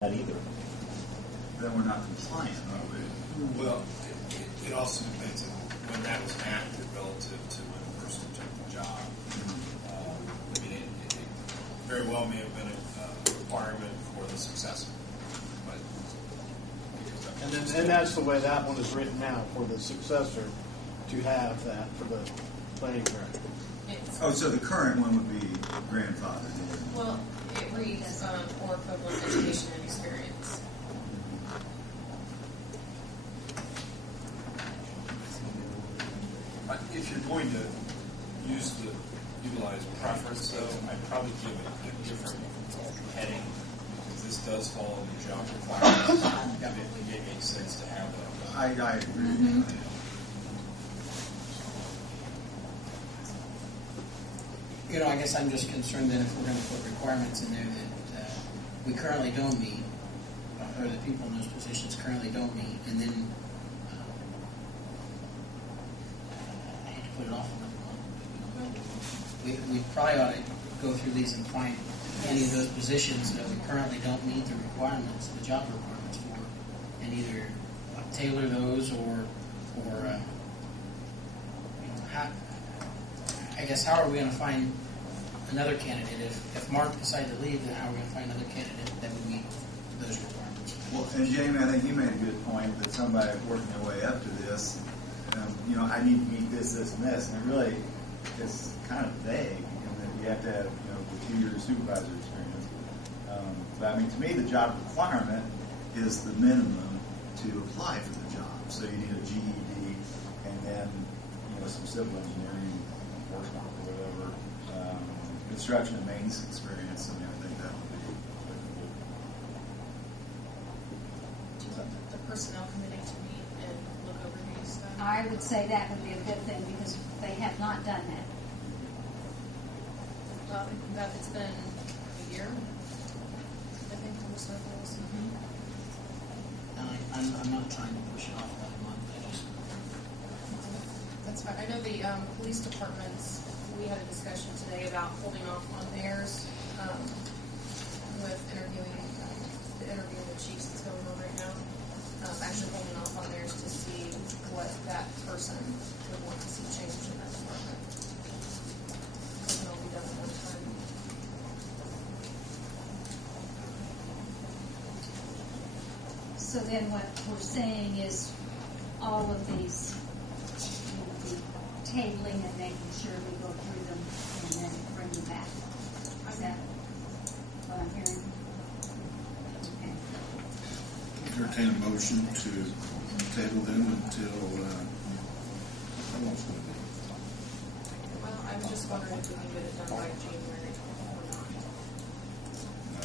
that either. Then we're not compliant, are we? Well, it also depends on when that was enacted relative to when the person took the job. I mean, it very well may have been a requirement for the successor. But and that's the way that one is written now, for the successor to have that for the planning grant. Oh, so the current one would be grandfathered in. Well, it reads or equivalent education and experience. if you're going to utilize preference, though, I'd probably give it a different heading, because this does fall under job requirements. It makes sense to have that. I agree. Mm-hmm. I guess I'm just concerned that if we're going to put requirements in there that we currently don't meet, or the people in those positions currently don't meet, and then I hate to put it off another month. We probably ought to go through these and find any of those positions that we currently don't meet the requirements, the job requirements for, and either tailor those or how are we going to find another candidate? If Mark decided to leave, then how are we going to find another candidate that would meet those requirements? Well, and Jamie, I think you made a good point that somebody working their way up to this, I need to meet this, and this, and it really is kind of vague. You have to have, the 2 years supervisor experience. But I mean, to me, the job requirement is the minimum to apply for the job. So you need a GED, and then some civil engineering, enforcement, or whatever, construction and maintenance experience. I think that would be applicable. Do you want the personnel committee to meet and look over these? I would say that would be a good thing because they have not done that. Well, it's been a year, I think, from the circles. I'm not trying to push it off by a month. That's fine. I know the police departments, we had a discussion today about holding off on theirs with interviewing the chiefs that's going on right now. Actually holding off on theirs to see what that person would want to see changed in that department. It can all be done at one time. So then what we're saying is all of these, the tabling and making sure we go through them and then bring them back. Is that what I'm hearing? Okay. Entertain a motion to table them until how long's it going to be? Well, I'm just wondering if we can get it done by January or not.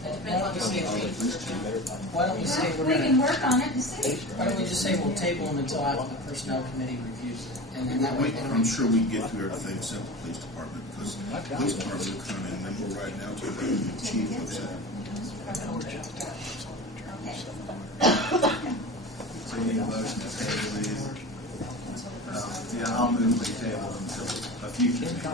It depends on how many changes are done. Why don't we say We can work on it and see. Why don't we just say we'll table them until after the personnel committee reviews it, and then that way. I'm sure we can get through everything except the police department, because the police department is kind of in limbo right now to the chief looks at. Okay. So you need a motion to table these. I'll move the table until a future meeting.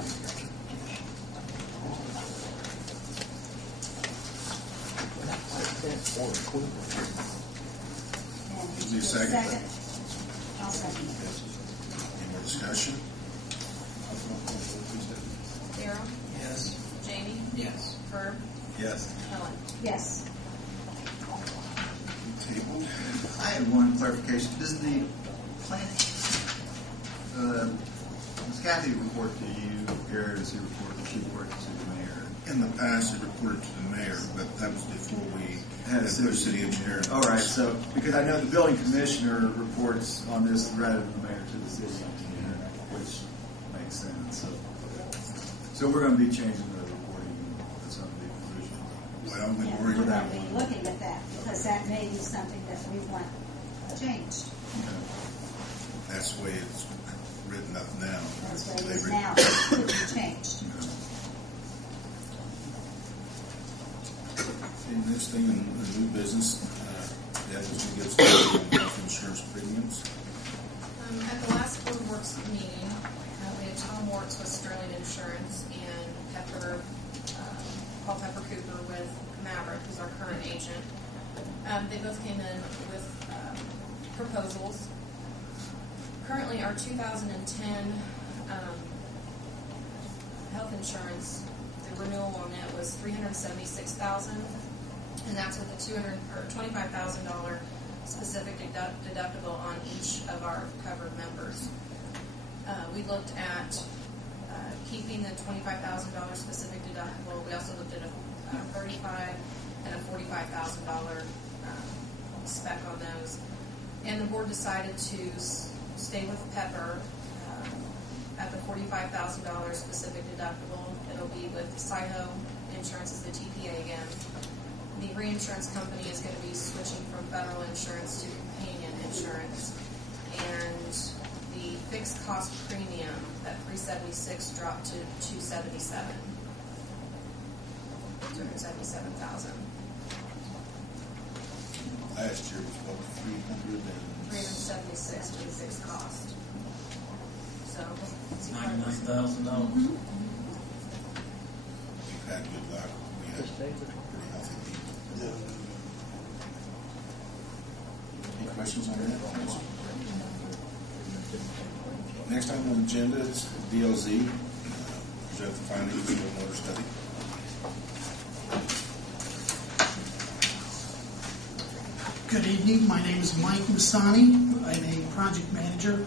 Is there a second? I'll second it. Any more discussion? Darryl? Yes. Jamie? Yes. Herb? Yes. Helen? Yes. Tabled. I had one clarification. Does the planning, does Kathy report to you, or does she report to the mayor? In the past, it reported to the mayor, but that was before we Had a city engineer. All right, so because I know the building commissioner reports on this rather than the mayor to the city engineer, which makes sense. So we're going to be changing the reporting to some of the provisions. Well, we've Yeah, already we're going to be looking at that because that may be something that we want changed. That's the way it's written up now. That's the way it is now. It will be changed. And next thing in the new business, that was going to give us the health insurance premiums. At the last Board of Works meeting, we had Tom Wartz with Sterling Insurance and Paul Pepper Cooper with Maverick, who's our current agent. They both came in with proposals. Currently, our 2010 health insurance, the renewal on it was $376,000, and that's with a $25,000 specific deductible on each of our covered members. We looked at keeping the $25,000 specific deductible. We also looked at a $35,000 and a $45,000 spec on those. And the board decided to stay with Pepper at the $45,000 specific deductible. It'll be with SIHO Insurance as the TPA again. The reinsurance company is going to be switching from federal insurance to companion insurance. And the fixed cost premium at $376 dropped to $277,000. Last year was what, 376 for the fixed cost. So It's $99,000. We've had good luck. We had pretty healthy people. Any questions on that? Next item on the agenda is DLZ, present the findings of the motor study. Good evening. My name is Mike Masani. I'm a project manager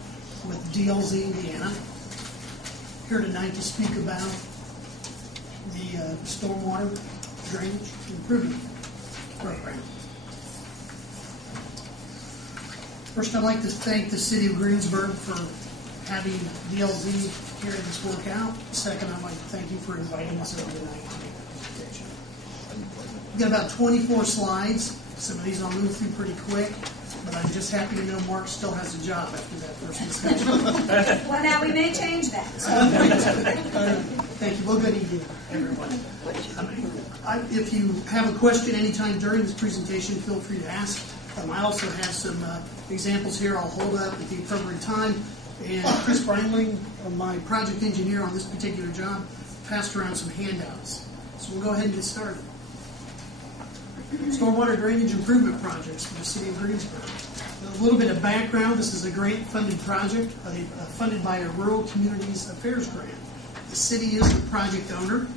with DLZ Indiana. Here tonight to speak about the stormwater drainage improvement program. First, I'd like to thank the City of Greensburg for having DLZ carry this work out. Second, I'd like to thank you for inviting us over tonight to make the presentation. We've got about 24 slides. Some of these I'll move through pretty quick, but I'm just happy to know Mark still has a job after that first discussion. Well, now we may change that. Thank you. Well, good evening, everyone. If you have a question anytime during this presentation, feel free to ask. I also have some examples here I'll hold up at the appropriate time. And Chris Breinling, my project engineer on this particular job, passed around some handouts. So we'll go ahead and get started. Stormwater drainage improvement projects for the City of Greensburg. A little bit of background. This is a grant-funded project funded by a Rural Communities Affairs grant. The city is the project owner.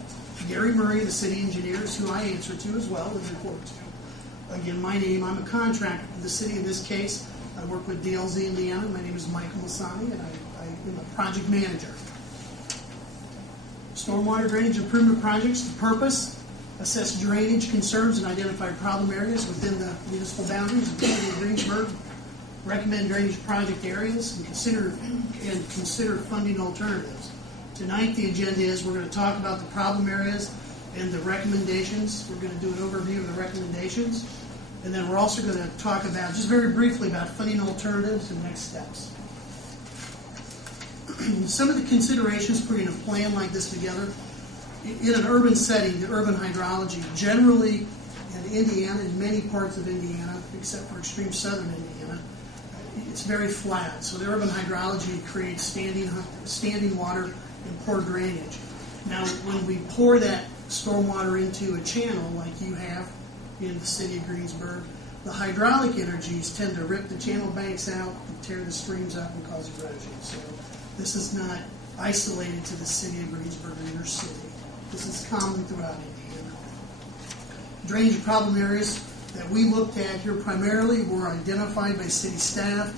Gary Murray, the city engineer, is who I answer to as well and report to. Again, my name, I'm a contractor for the city in this case. I work with DLZ Indiana. My name is Michael Masani, and I am a project manager. Stormwater drainage improvement projects, the purpose: assess drainage concerns and identify problem areas within the municipal boundaries of the City of Greensburg, recommend drainage project areas, and consider funding alternatives. Tonight the agenda is we're going to talk about the problem areas and the recommendations. We're going to do an overview of the recommendations, and then we're also going to talk about, just very briefly, about funding alternatives and next steps. Some of the considerations putting a plan like this together: in an urban setting, the urban hydrology, generally in Indiana, in many parts of Indiana, except for extreme southern Indiana, it's very flat. So the urban hydrology creates standing water and poor drainage. Now, when we pour that stormwater into a channel like you have in the City of Greensburg, the hydraulic energies tend to rip the channel banks out and tear the streams up and cause erosion. So this is not isolated to the City of Greensburg or your city. This is common throughout Indiana. Drainage problem areas that we looked at here primarily were identified by city staff.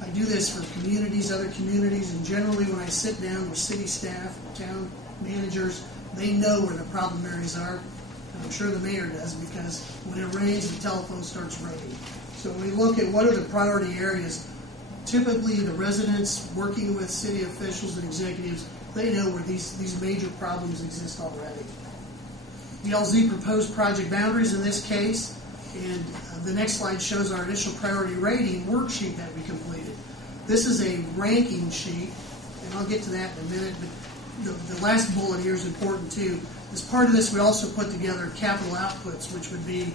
I do this for communities, other communities, and generally when I sit down with city staff, town managers, they know where the problem areas are. And I'm sure the mayor does, because when it rains, the telephone starts ringing. So when we look at what are the priority areas, typically the residents working with city officials and executives, they know where these major problems exist already. DLZ proposed project boundaries in this case, and the next slide shows our initial priority rating worksheet that we completed. This is a ranking sheet, and I'll get to that in a minute, but the last bullet here is important too. As part of this, we also put together capital outputs, which would be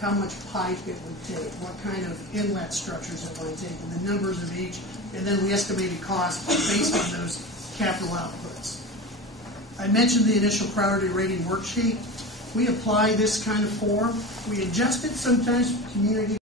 how much pipe it would take, what kind of inlet structures it might take, and the numbers of each, and then we estimated cost based on those capital outputs. I mentioned the initial priority rating worksheet. we apply this kind of form. We adjust it sometimes for community